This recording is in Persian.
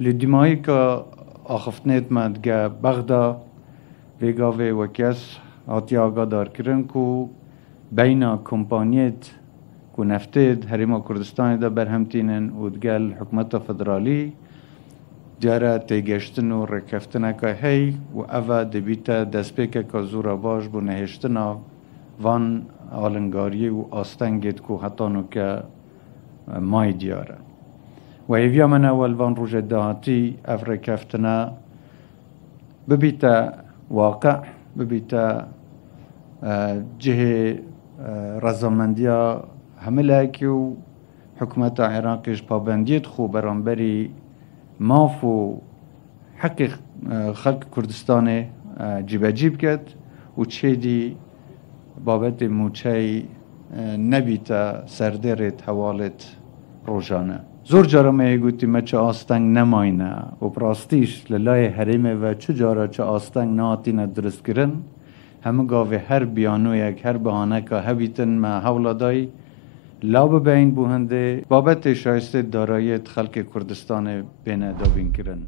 لدیمایی که آخفتنیت مدگه بغدا ویگاوی وکیس آتی آگا دار کرن کو بین کمپانیت کو نفتید هریما کردستانی دا برهمتینن و دگل حکومت فدرالی جاره تیگشتن و رکفتن که هی و اوه دبیتا دسپیک که زورا باش بو نهشتنا وان آلنگاری و آستنگید کو حتانو که مای دیاره و ایویا من اول وان روژ دهاتی اف رکفتنا ببیتا واقع ببیتا جه رضامندیا همه لکیو حکومت عراقیش پابندیت خو برانبری مافو حق خلق کردستان جیب جیب کرد و چه دی بابت موچه نبیتا سردرت حوالت روزانه زور جارا می گویی ما چه آستنگ نماینه و پراستیش للای حریمه و چه جارا چه آستنگ ناتینه درست کرن همه گاوه هر بیانو یک هر بهانه که هبیتن ما حولادای لاب بین بوهنده بابت شایسته دارایت خلق کردستان بین دابین کرن